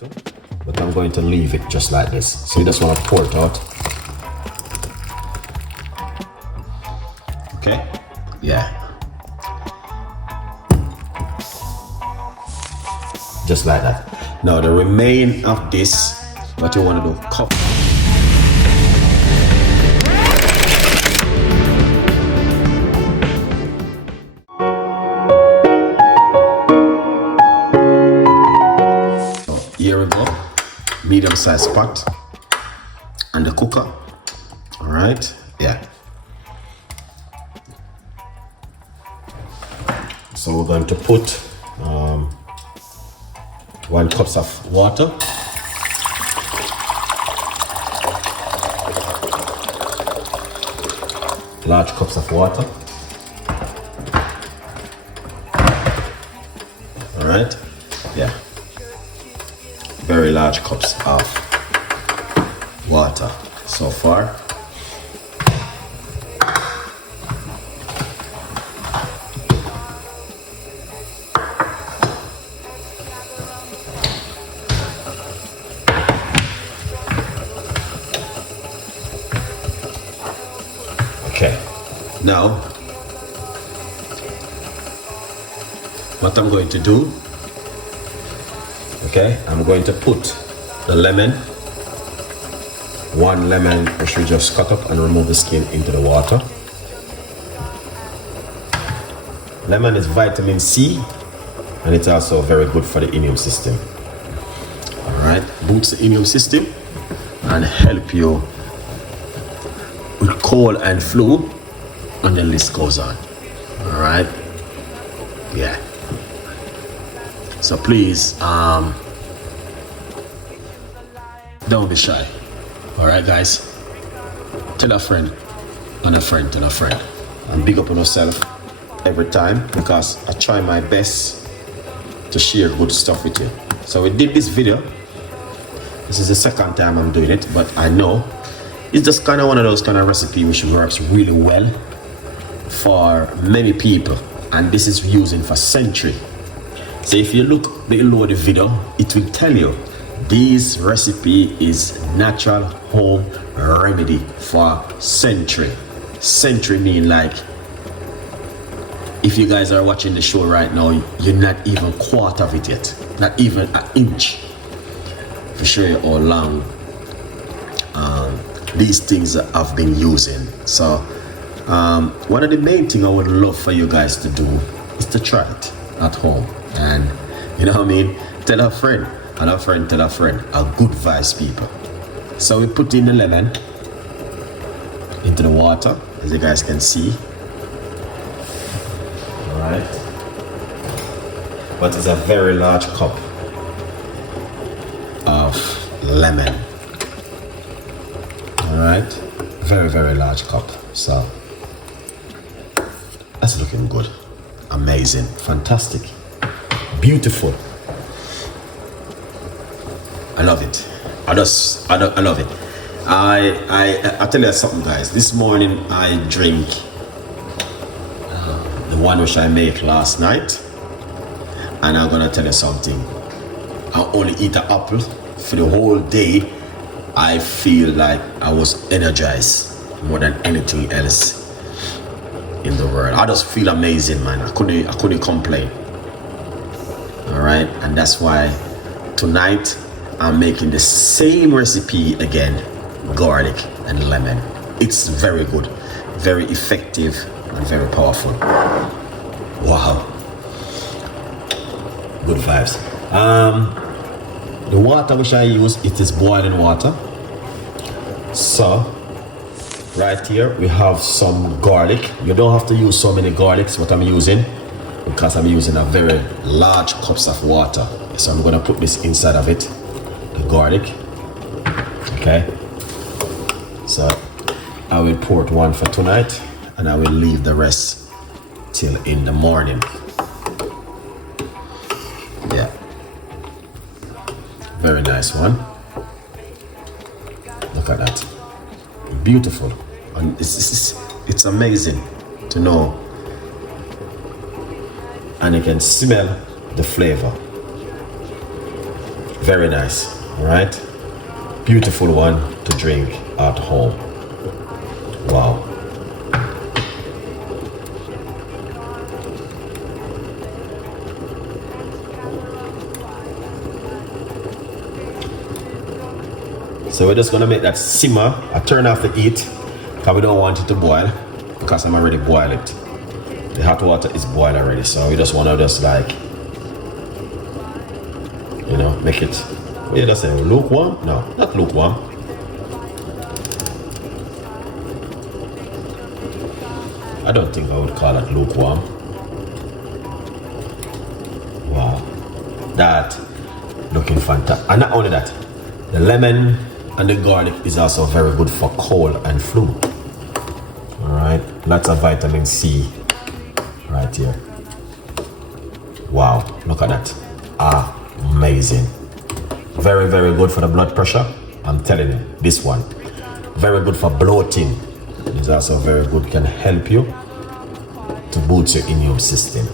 but I'm going to leave it just like this. So you just want to pour it out. Okay? Yeah. Just like that. Now the remain of this, what you want to do, cup. Here we go, medium sized pot and the cooker. All right, yeah. So we're going to put 1 cup of water. Large cups of water. All right, yeah. Very large cups of water so far. Okay, now what I'm going to do, okay, I'm going to put the lemon, 1 lemon which we just cut up and remove the skin, into the water. Lemon is vitamin C and it's also very good for the immune system. All right, boosts the immune system and help you with cold and flu, and the list goes on. All right, yeah. So please, don't be shy. All right, guys. Tell a friend, and a friend, tell a friend, and big up on yourself every time, because I try my best to share good stuff with you. So we did this video. This is the second time I'm doing it, but I know it's just kind of one of those kind of recipe which works really well for many people, and this is using for century. So if you look below the video, it will tell you this recipe is natural home remedy for century. Century mean like, if you guys are watching the show right now, you're not even a quarter of it yet, not even an inch, to show you how long these things I've been using. So one of the main things I would love for you guys to do is to try it at home, and you know what I mean, tell a friend, and a friend tell a friend, a good vibes people. So we put in the lemon into the water, as you guys can see. All right, but it's a very large cup of lemon. All right, very, very large cup. So that's looking good, amazing, fantastic, beautiful. I love it. I love it. I tell you something, guys. This morning I drink the one which I made last night, and I'm gonna tell you something. I only eat an apple for the whole day. I feel like I was energized more than anything else in the world. I just feel amazing, man. I couldn't complain. All right, and that's why tonight I'm making the same recipe again, garlic and lemon. It's very good, very effective, and very powerful. Wow, good vibes. The water which I use, it is boiling water. So right here we have some garlic. You don't have to use so many garlics, what I'm using, because I'm using a very large cups of water. So I'm gonna put this inside of it, the garlic. Okay, so I will pour 1 for tonight, and I will leave the rest till in the morning. Yeah, very nice one. Look at that, beautiful. And it's amazing to know, and you can smell the flavor. Very nice. All right. Beautiful one to drink at home. Wow. So we're just gonna make that simmer. I turn off the heat because we don't want it to boil, because I'm already boiled it. The hot water is boiled already, so we just wanna just like, you know, make it, what did I say, lukewarm? No, not lukewarm. I don't think I would call it lukewarm. Wow, that looking fantastic. And not only that, the lemon and the garlic is also very good for cold and flu. All right, lots of vitamin C right here. Wow, look at that. Amazing. Very, very good for the blood pressure. I'm telling you, this one. Very good for bloating. It's also very good, can help you to boost your immune system.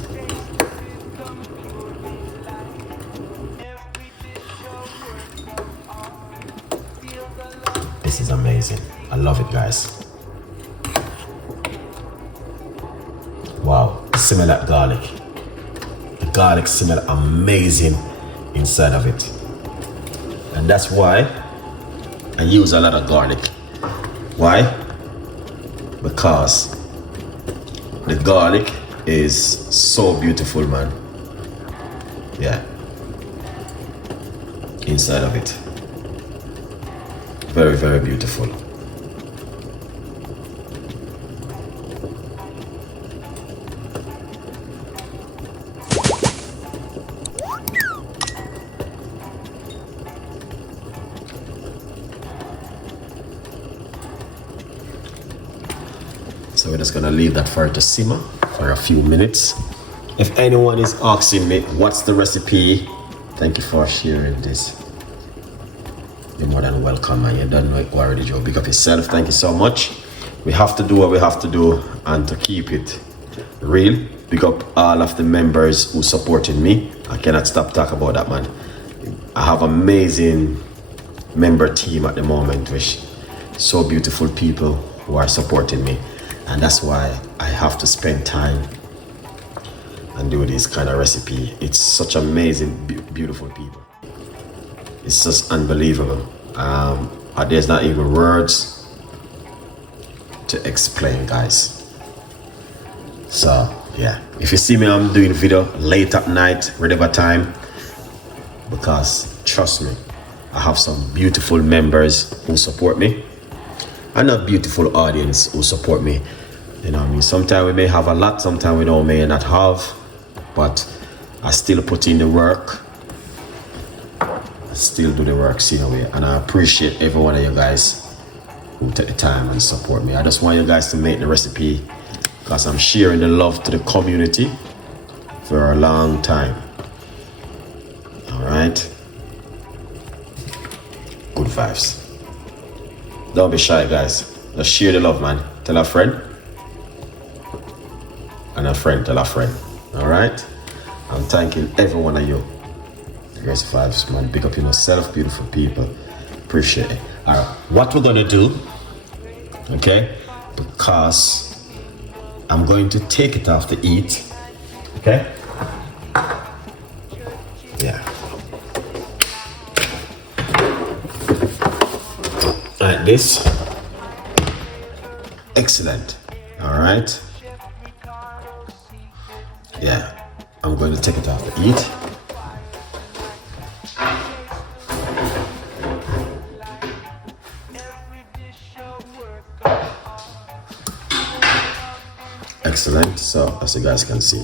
This is amazing. I love it, guys. Wow, smell that garlic. The garlic smell amazing inside of it. And that's why I use a lot of garlic. Why? Because the garlic is so beautiful, man. Yeah. Inside of it. Very, very beautiful. So we're just gonna leave that for it to simmer for a few minutes. If anyone is asking me what's the recipe, thank you for sharing this. You're more than welcome, and you don't know it already, Joe. Big up yourself. Thank you so much. We have to do what we have to do, and to keep it real. Big up all of the members who supported me. I cannot stop talking about that, man. I have amazing member team at the moment, which so beautiful people who are supporting me, and that's why I have to spend time and do this kind of recipe. It's such amazing, beautiful people. It's just unbelievable. There's not even words to explain, guys. So yeah, if you see me, I'm doing video late at night, whatever time, because trust me, I have some beautiful members who support me, and a beautiful audience who support me. You know what I mean? Sometimes we may have a lot, sometimes we don't, may not have, but I still put in the work. Still do the work, see the way, and I appreciate every one of you guys who take the time and support me. I just want you guys to make the recipe because I'm sharing the love to the community for a long time. All right, good vibes. Don't be shy, guys. Just share the love, man. Tell a friend, and a friend tell a friend. All right, I'm thanking every one of you. Grace vibes, man. Big up yourself, beautiful people. Appreciate it. All right, what we're gonna do, okay? Because I'm going to take it off to eat, okay? Yeah. Like this. Excellent. All right. Yeah. I'm going to take it off to eat. Excellent. So as you guys can see,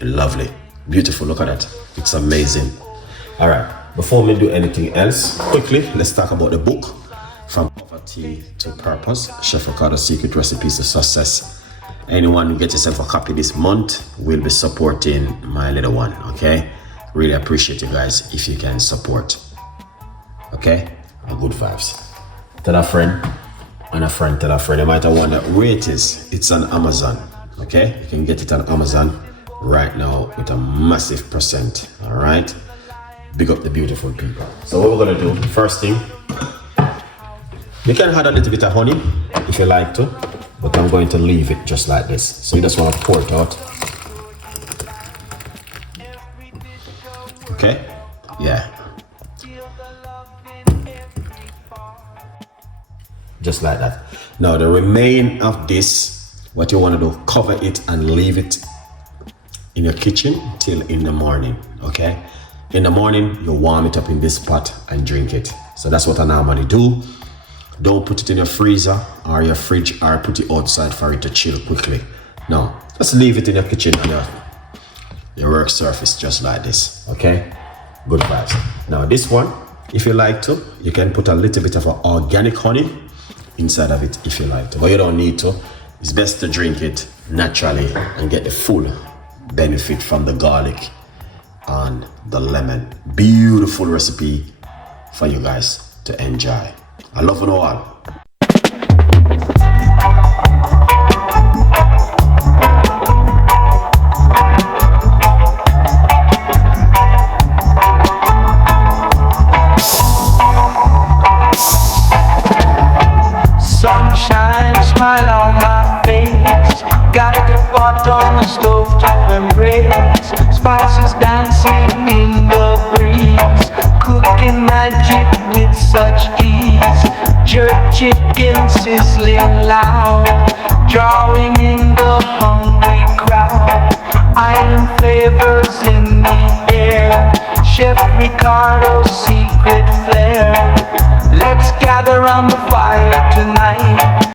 lovely, beautiful. Look at that, it's amazing. All right, before we do anything else, quickly let's talk about the book, From Poverty to Purpose, Chef Ricardo's Secret Recipes to Success. Anyone who gets yourself a copy this month will be supporting my little one. Okay, really appreciate you guys if you can support. Okay, good vibes. Tell a friend, and a friend tell a friend. You might have wondered where it is. It's on Amazon. Okay, you can get it on Amazon right now with a massive percent. All right, Big up the beautiful people. So what we're gonna do, first thing, you can add a little bit of honey if you like to, but I'm going to leave it just like this. So you just want to pour it out. Okay? Yeah. Just like that. Now the remain of this, what you want to do, cover it and leave it in your kitchen till in the morning. Okay? In the morning, you warm it up in this pot and drink it. So that's what I normally do. Don't put it in your freezer or your fridge or put it outside for it to chill quickly. No, just leave it in your kitchen and your work surface just like this. Okay? Good vibes. Now this one, if you like to, you can put a little bit of organic honey inside of it if you like to, but you don't need to. It's best to drink it naturally and get the full benefit from the garlic and the lemon. Beautiful recipe for you guys to enjoy. I love you all. Sunshine, smile on my face. Got the pot on the stove top embrace. Spices dancing in the breeze. Cooking magic with such ease. Jerk chicken sizzling loud. Drawing in the hungry crowd. Iron flavors in the air. Chef Ricardo's secret flair. Let's gather around the fire tonight.